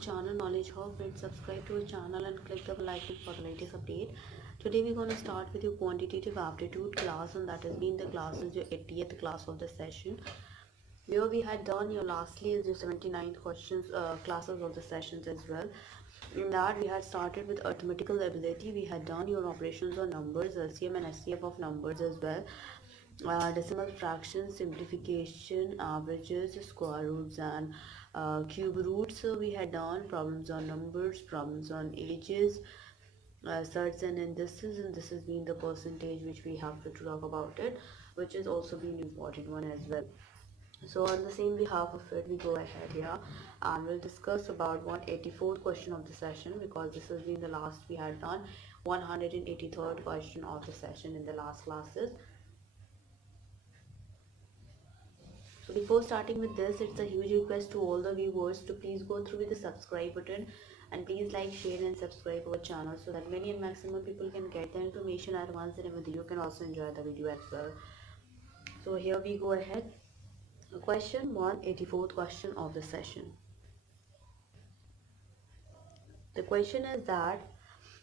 channel Knowledge Hub. Friends, subscribe to our channel and click the bell icon for the latest update. Today we're going to start with your quantitative aptitude class, and that has been the class is your 80th class of the session. Where we had done your lastly is your 79th questions classes of the sessions as well. In that we had started with arithmetical ability. We had done your operations on numbers, LCM and SCF of numbers as well. Decimal fractions, simplification, averages, square roots, and cube roots. So we had done problems on numbers, problems on ages, surds and indices, and this has been the percentage which we have to talk about it, which is also been important one as well. So on the same behalf of it, we go ahead here and we'll discuss about 184th question of the session, because this has been the last we had done 183rd question of the session in the last classes. So before starting with this, it's a huge request to all the viewers to please go through with the subscribe button and please like, share and subscribe our channel so that many and maximum people can get the information at once, and even you can also enjoy the video as well. So here we go ahead. Question 184th question of the session. The question is that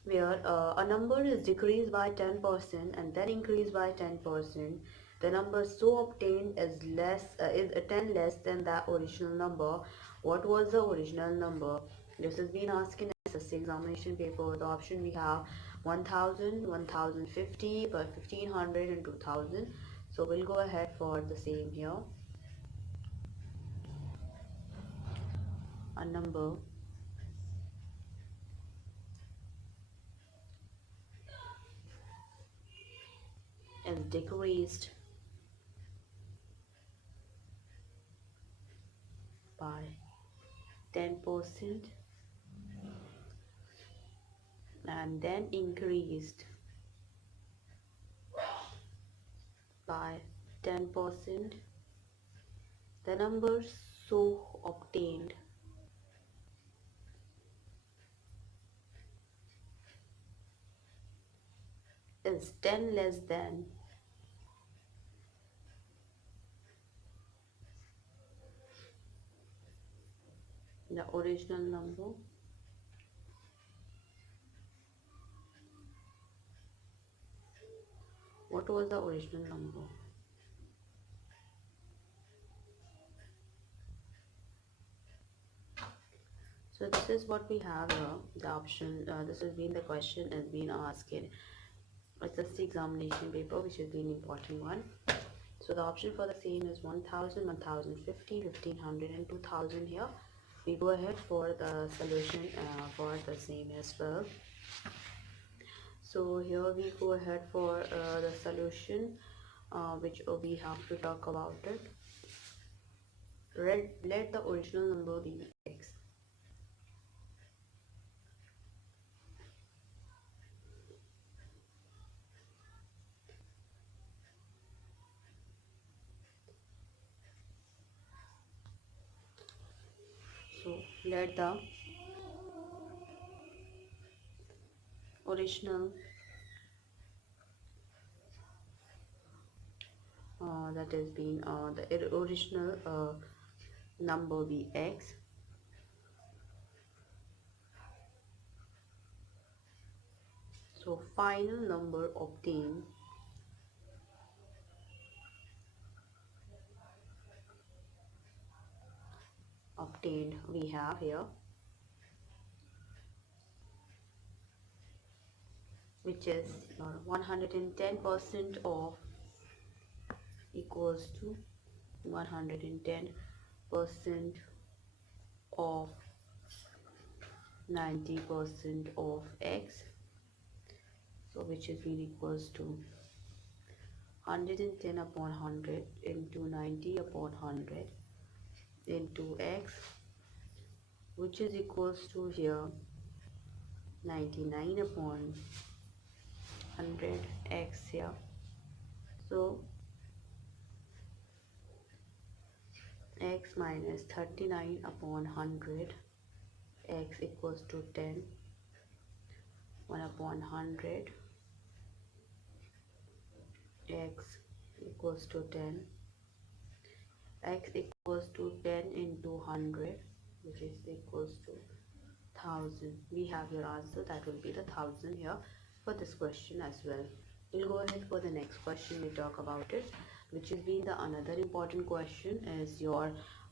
where a number is decreased by 10% and then increased by 10%, the number so obtained is 10 less than the original number. What was the original number? This has been asked in SSC examination paper. The option we have 1000, 1050, 1500 and 2000. So we'll go ahead for the same here. A number is decreased by 10% and then increased by 10%. The number so obtained is 10 less than the original number. What was the original number? So this is what we have here. The option, this has been the question has been asked in SSC examination paper, which has been important one. So the option for the same is 1000, 1050, 1500 and 2000 here. We go ahead for the solution for the same as well. So here we go ahead for the solution which we have to talk about it. Let the original number be x. So let the original that has been the original number be x. So final number obtained we have here, which is 110% of equals to 110% of 90% of x. So which is being equals to 110 upon 100 into 90 upon 100 into x, which is equals to here 99 upon 100 x here. So x minus 39 upon 100 x equals to 10. 1 upon 100 x equals to 10. X equals to 10 into 100, which is equals to 1000. We have your answer, that will be the 1000 here for this question as well. We'll go ahead for the next question. We talk about it, which is being the another important question is your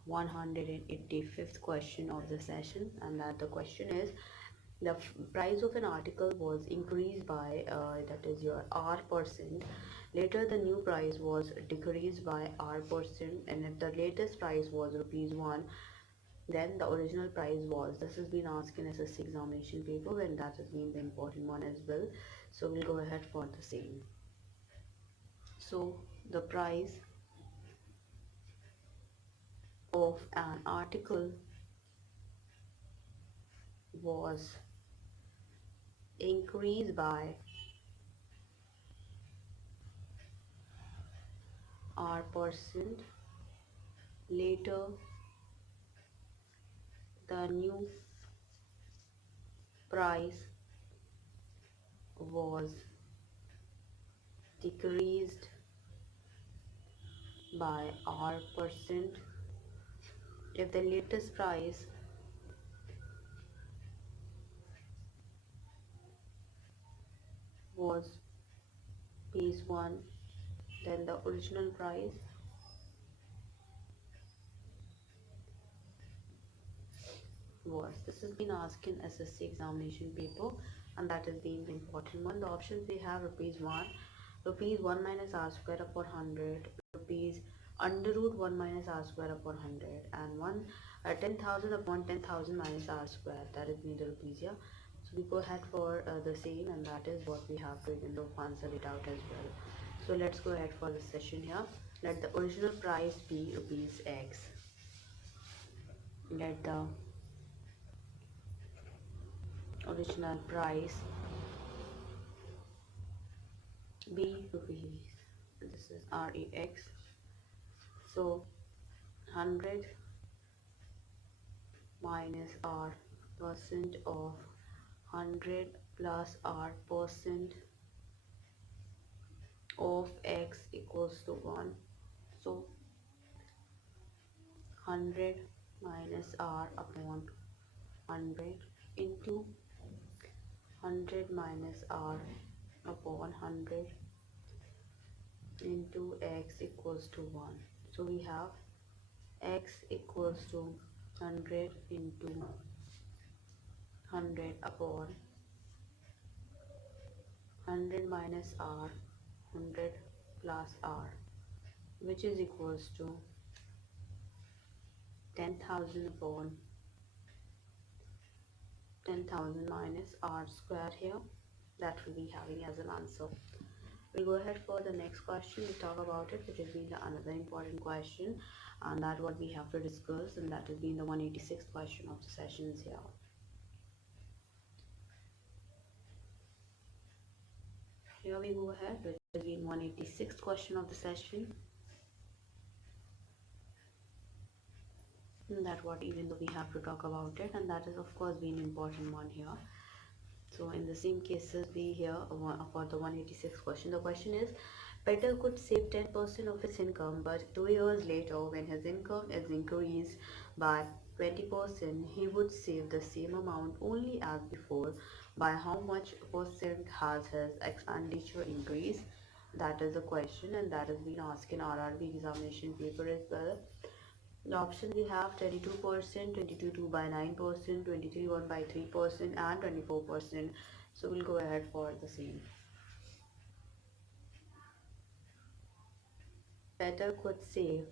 185th question of the session, and that the question is the price of an article was increased by that is your R percent. Later the new price was decreased by R percent, and if the latest price was rupees 1, then the original price was. This has been asked in SSC examination paper, and that has been the important one as well. So we'll go ahead for the same. So the price of an article was increased by R percent. Later the new price was decreased by R percent. If the latest price was rupees 1, then the original price was. This has been asked in SSC examination paper, and that has been the important one. The options we have rupees 1, rupees 1 minus r square upon 100, rupees under root 1 minus r square upon 100, and 10,000 upon 10,000 minus r square. That is being the rupees here. So we go ahead for the same, and that is what we have to cancel it out as well. So let's go ahead for the session here. Let the original price be rupees x. Let the original price be rupees, this is REX. So 100 minus R percent of 100 plus R percent of X equals to 1. So 100 minus R upon 100 into 100 minus R upon 100 into X equals to 1. So we have X equals to 100 into 100 upon 100 minus R, 100 plus R, which is equals to 10,000 upon 10,000 minus R square here. That will be having as an answer. We'll go ahead for the next question. We talk about it, which has been the another important question, and that what we have to discuss, and that has been the 186th question of the sessions here. Here we go ahead, which has been 186th question of the session. And that what even though we have to talk about it, and that is of course being important one here. So in the same cases we here for the 186th question, the question is Peter could save 10% of his income, but 2 years later when his income is increased by 20%, he would save the same amount only as before. By how much percent has his expenditure increased? That is the question, and that has been asked in RRB examination paper as well. The options we have 32%, 22 by 9%, 23 1 by 3%, and 24%. So we'll go ahead for the same. Peter could save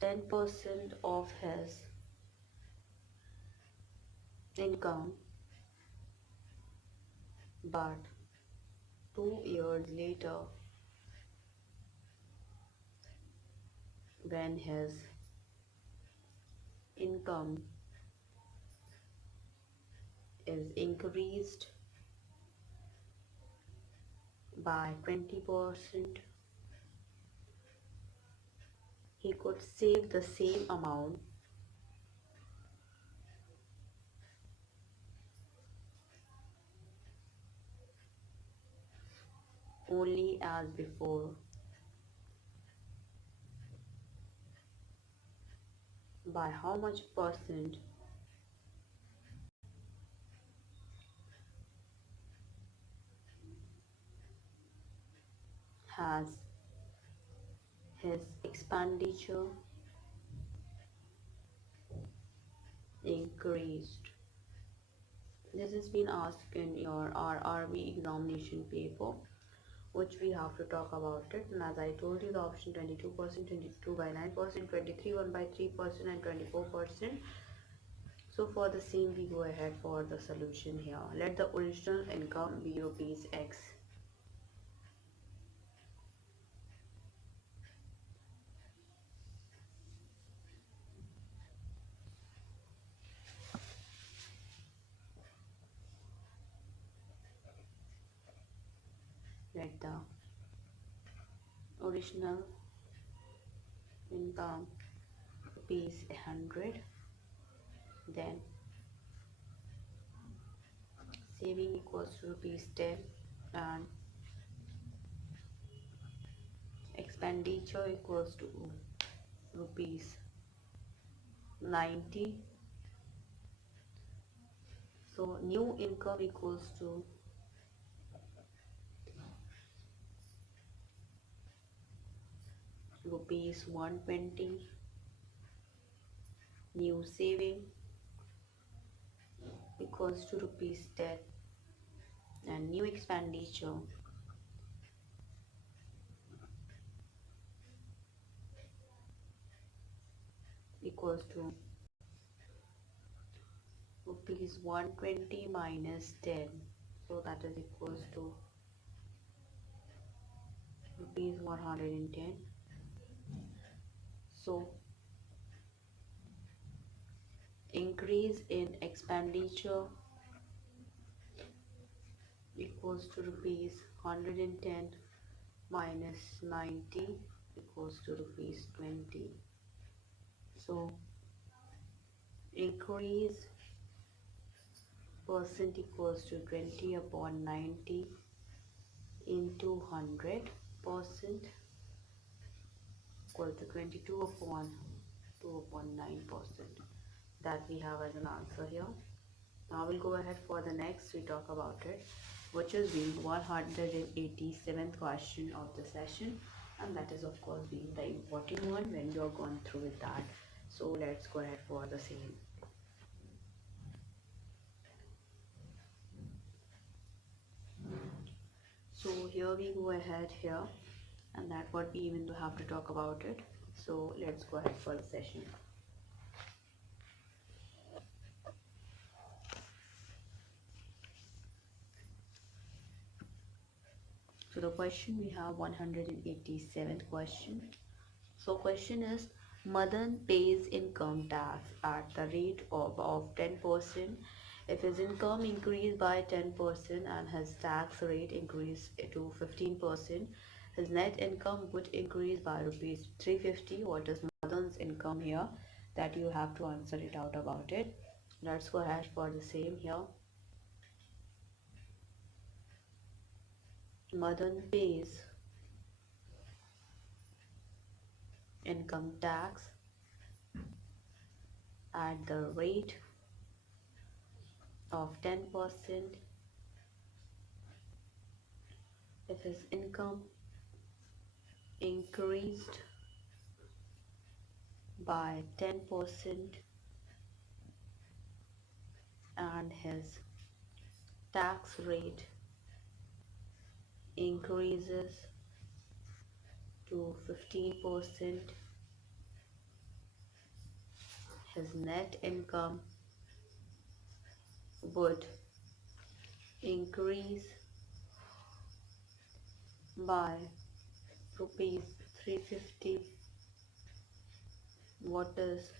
10% of his income, but 2 years later when his income is increased by 20%, he could save the same amount only as before. by how much percent has his expenditure increased. This has been asked in your RRB examination paper, which we have to talk about it. And as I told you, the option 22%, 22 by 9%, 23 1 by 3%, and 24%. So for the same, we go ahead for the solution here. Let the original income be rupees X. Let the original income rupees 100, then saving equals to rupees 10, and expenditure equals to rupees 90. So new income equals to rupees 120, new saving equals to rupees 10, and new expenditure equals to rupees 120 minus 10, so that is equals to rupees 110. So increase in expenditure equals to rupees 110 minus 90 equals to rupees 20. So increase percent equals to 20 upon 90 into 100% equal to 22 upon 2 upon 9%. That we have as an answer here. Now we'll go ahead for the next. We talk about it, which is being 187th question of the session, and that is of course being the important one when you're gone through with that. So let's go ahead for the same. So here we go ahead here, and that what we even have to talk about it. So let's go ahead for the session. So the question, we have 187th question. So question is, Madan pays income tax at the rate of 10%. If his income increased by 10% and his tax rate increased to 15%, his net income would increase by rupees 350. What is Madan's income here? That you have to answer it out about it. Let's go ahead for the same here. Madan pays income tax at the rate of 10% if his income increased by 10% and his tax rate increases to 15%, his net income would increase by rupees 350. What is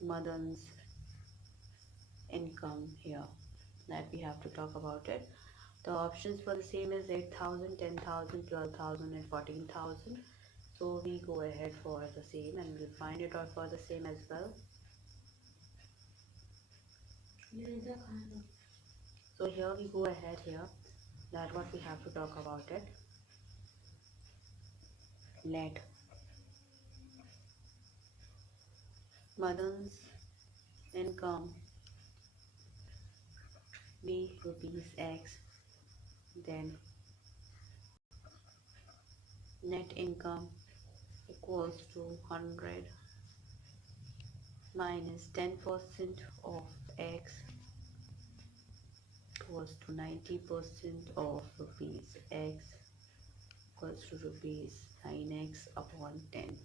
Madan's income here? That we have to talk about it. The options for the same is 8,000, 10,000, 12,000 and 14,000. So we go ahead for the same and we'll find it out for the same as well. So here we go ahead here, that what we have to talk about it. Let Madan's income be rupees X, then net income equals to 100 minus 10% of X equals to 90% of rupees X equals to rupees 9x upon 10.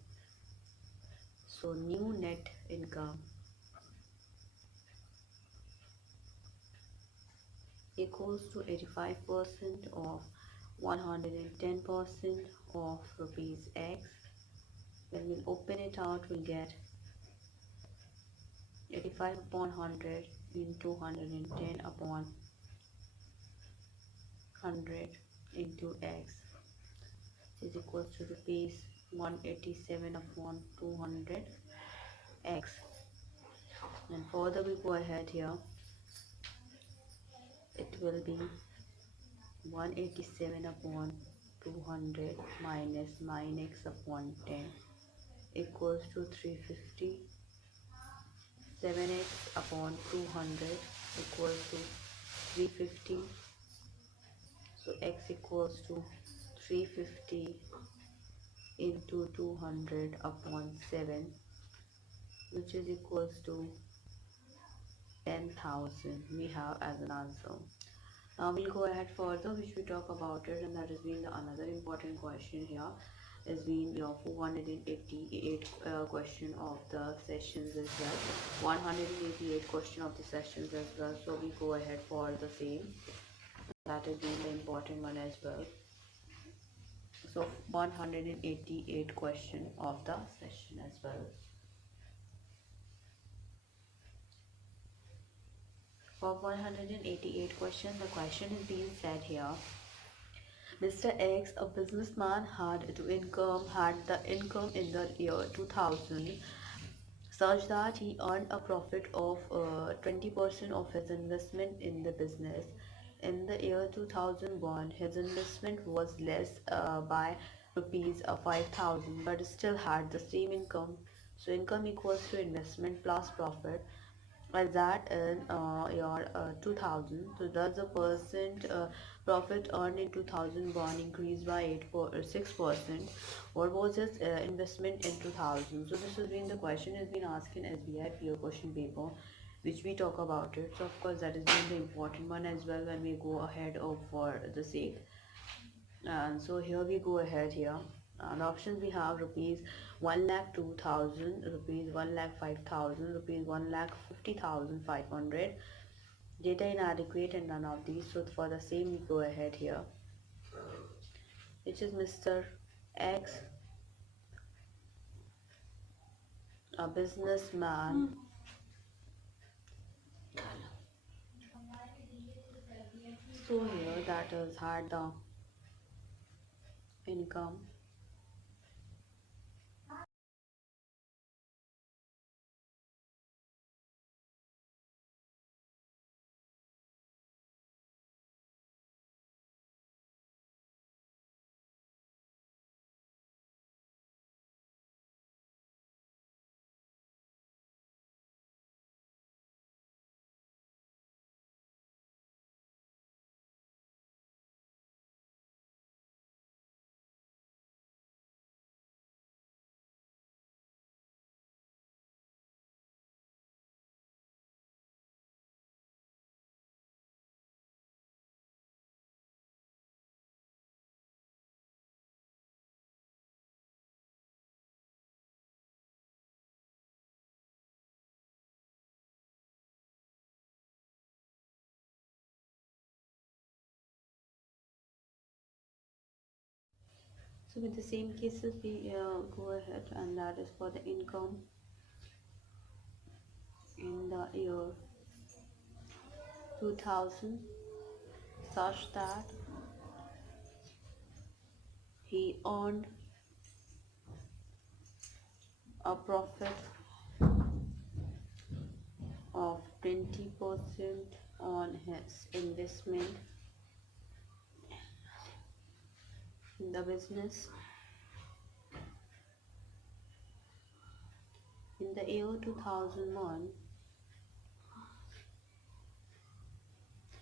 So new net income equals to 85% of 110% of rupees X. When we'll open it out, we'll get 85 upon 100 into 110 upon 100 into X is equals to rupees 187 upon 200 X. And further we go ahead here, it will be 187 upon 200 minus 9x upon 10 equals to 350. 7x upon 200 equals to 350. So x equals to 350 into 200 upon 7, which is equals to 10,000 we have as an answer. Now we'll go ahead further, which we talk about it, and that has been another important question here. Has been your 488 question of the sessions as well, 188 question of the sessions as well. So we go ahead for the same. That has been the important one as well. So 188 question of the session as well. For 188 question, the question is being said here. Mr. X, a businessman, had the income in the year 2000 such that he earned a profit of 20% of his investment in the business. In the year 2001, his investment was less by rupees 5,000, but still had the same income. So income equals to investment plus profit. As that in year 2000, so does the percent profit earned in 2001 increased by 6%? What was his investment in 2000? So this has been the question has been asked in SBI PO question paper, which we talk about it. So of course that has been the important one as well when we go ahead of for the sake. And so here we go ahead here. And options we have rupees 1,02,000, rupees 1,05,000, rupees 1,50,500. Data inadequate and none of these. So for the same we go ahead here, which is Mr. X, a businessman, so here that is had the income So with the same cases we go ahead, and that is for the income in the year 2000 such that he earned a profit of 20% on his investment in the business In the year 2001,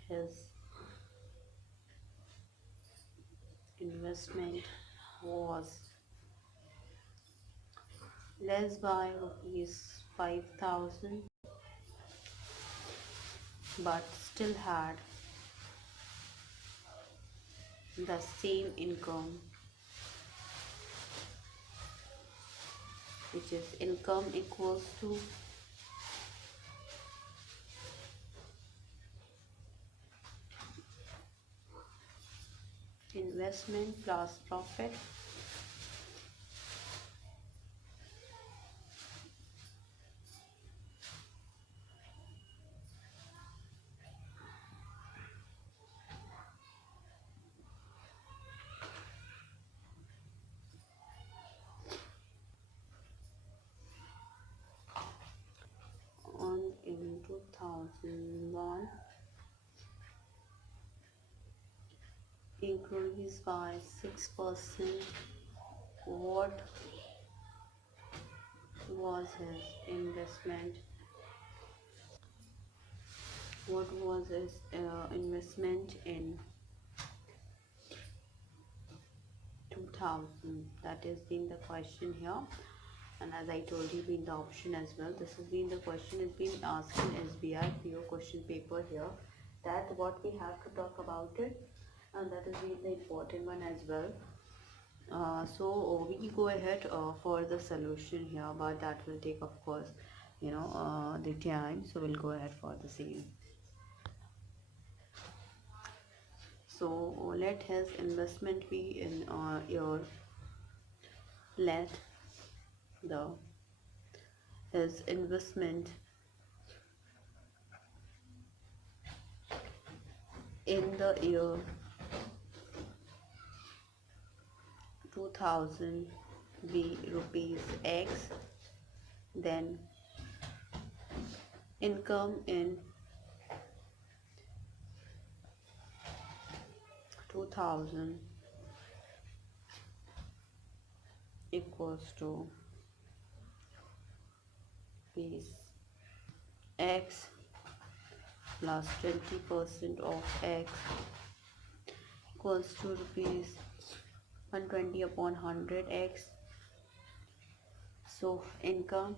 his investment was less by rupees 5,000, but still had the same income, which is income equals to investment plus profit on in 2001 increased by 6%. What was his investment? What was his investment in 2000? That is been the question here, and as I told you in the option as well, this has been the question is being asked in SBI PO question paper here, that what we have to talk about it, and that is been the important one as well. So we go ahead for the solution here, but that will take, of course, the time, so we'll go ahead for the same. So let his investment be in your let the his investment in the year 2000 be rupees X, then income in 2000 equals to rupees X plus 20% of X equals to rupees 120 upon 100 X. So income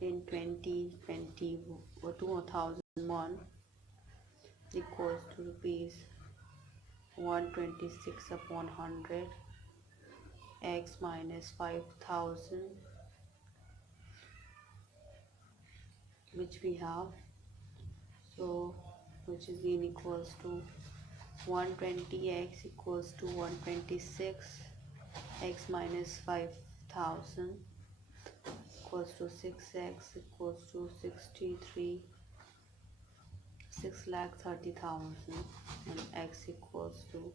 in 2001 equals to rupees 126 upon 100 X minus 5,000, which we have, so which is being equals to 120x equals to 126, x minus 5,000 equals to 6x equals to 63, 6,30,000, and x equals to,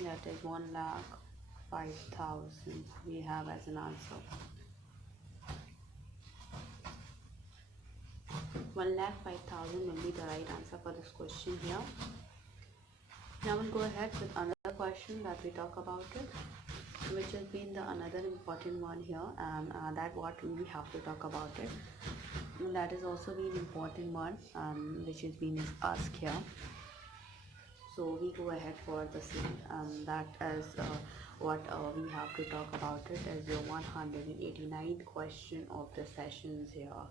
that is 1,05,000 we have as an answer. 1,05,000 will be the right answer for this question here. Now we'll go ahead with another question that we talk about it, which has been the another important one here, and that what we have to talk about it. And that is also been important one, which has been asked here. So we go ahead for the same, that is what we have to talk about it as the 189th question of the sessions here.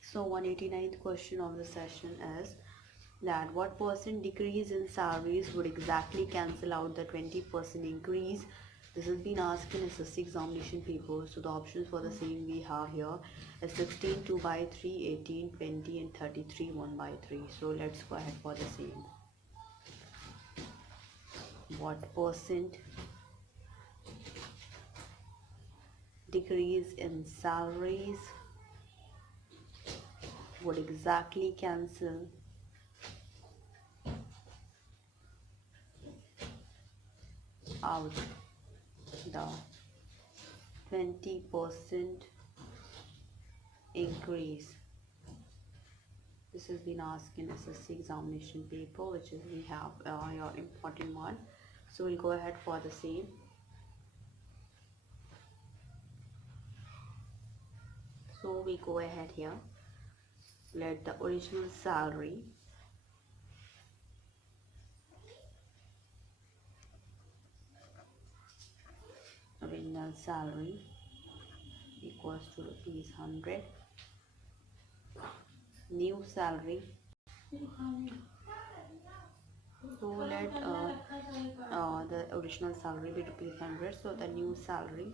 So 189th question of the session is that what percent decrease in salaries would exactly cancel out the 20% increase? This has been asked in SSC examination paper. So the options for the same we have here is 16 2 by 3, 18, 20, and 33 1 by 3. So let's go ahead for the same. What percent decrease in salaries would exactly cancel out the 20% increase? This has been asked in SSC examination paper, which is we have your important one. So we'll go ahead for the same. So we go ahead here. Let the original salary equals to rupees 100. New salary. So let the original salary be rupees 100. So the new salary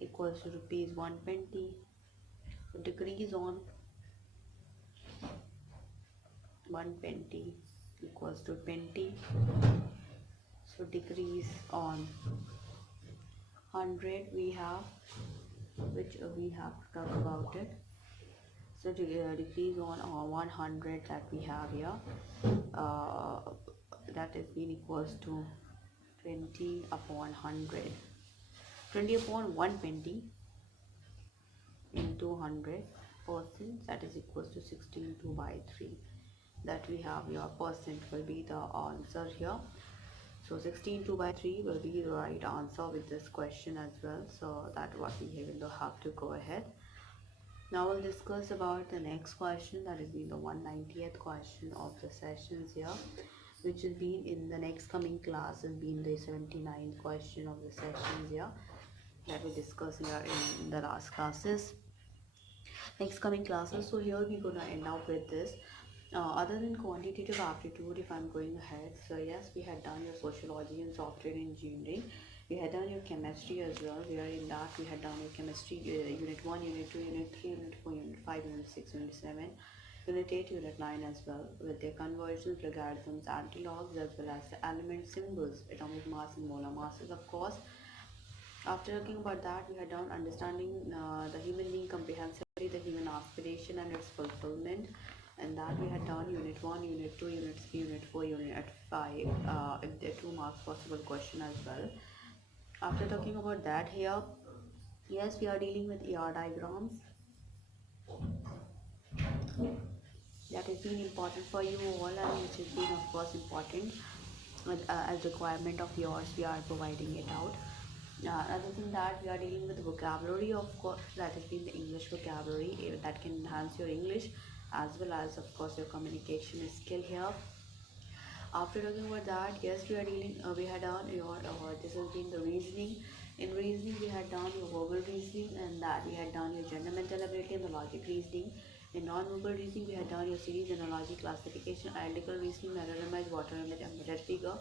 equals to rupees 120. So decrease on 120 equals to 20. So decrease on 100 we have, which we have to talk about it. So decrease on 100 that we have here, that is being equals to 20 upon 100. 20 upon 120 into 100%, that is equals to 16 by 3. That we have your percent will be the answer here. So 16 by 3 will be the right answer with this question as well. So that's what we will have to go ahead. Now we'll discuss about the next question, that is being the 190th question of the sessions here, which will be in the next coming class has been the 79th question of the sessions here that we discuss here in the last classes. Next coming classes. So here we're gonna end up with this. Other than quantitative aptitude, if I'm going ahead, so yes, we had done your sociology and software engineering. We had done your chemistry as well. Where in that we had done your chemistry unit 1, unit 2, unit 3, unit 4, unit 5, unit 6, unit 7, unit 8, unit 9 as well, with their conversions, logarithms, antilogs, as well as the element symbols, atomic mass and molar masses, of course. After talking about that, we had done understanding the human being comprehensively, the human aspiration and its fulfillment, and that we had done unit 1, unit 2, unit 3, unit 4, unit 5, the 2 marks possible question as well. After talking about that here, yes, we are dealing with ER diagrams. That has been important for you all, and which has been of course important as requirement of yours. We are providing it out. Other than that, we are dealing with vocabulary, of course, that has been the English vocabulary that can enhance your English as well as of course your communication skill here. After talking about that, yes, we are dealing we had done your this has been the reasoning. In reasoning we had done your verbal reasoning, and that we had done your general mental ability and the logic reasoning. In non-verbal reasoning we had done your series, analogy, classification, analytical reasoning, mirror image, water image, embedded figure,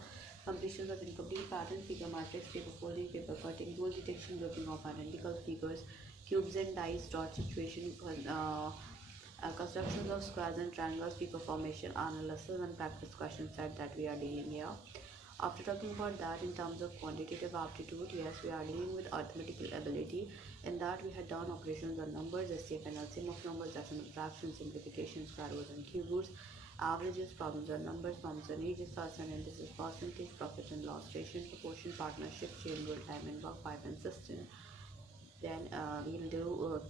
completions of incomplete patterns, figure matrix, paper folding, paper cutting, rule detection, grouping of identical figures, cubes and dice, dot situation, constructions of squares and triangles, figure formation, analysis, and practice question set that we are dealing here. After talking about that, in terms of quantitative aptitude, yes, we are dealing with arithmetical ability. In that, we had done operations on numbers, SCF and LCM of numbers, decimal fractions, simplification, square roots and cube roots, averages, problems on numbers, problems on ages, source and indices, percentage, profit and loss ratio, proportion, partnership, chain rule, time and work, pipe and system. Then we'll do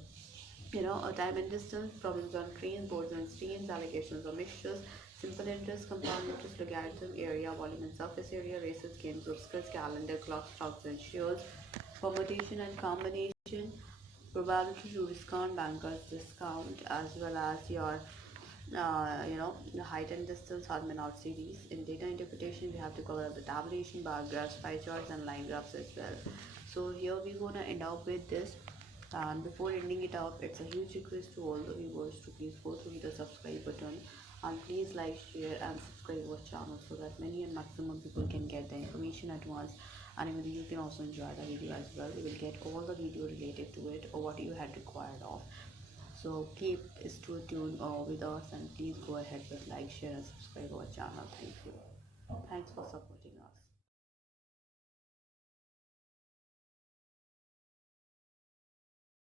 time and distance, problems on trains, boards and streams, allocations or mixtures, simple interest, compound interest, logarithm, area, volume and surface area, races, games of skills, calendar, clock, stocks and shares, permutation and combination, probability to discount, bankers discount, as well as your the height and distance, Hartmann-Out series. In data interpretation, we have to cover up the tabulation, bar graphs, pie charts, and line graphs as well. So here we're gonna end up with this. And before ending it up, it's a huge request to all the viewers to please go through the subscribe button and please like, share, and subscribe our channel so that many and maximum people can get the information at once, and even you can also enjoy the video as well. You will get all the video related to it or what you had required of. So keep stay tuned with us, and please go ahead with like, share, and subscribe our channel. Thank you. Thanks for support.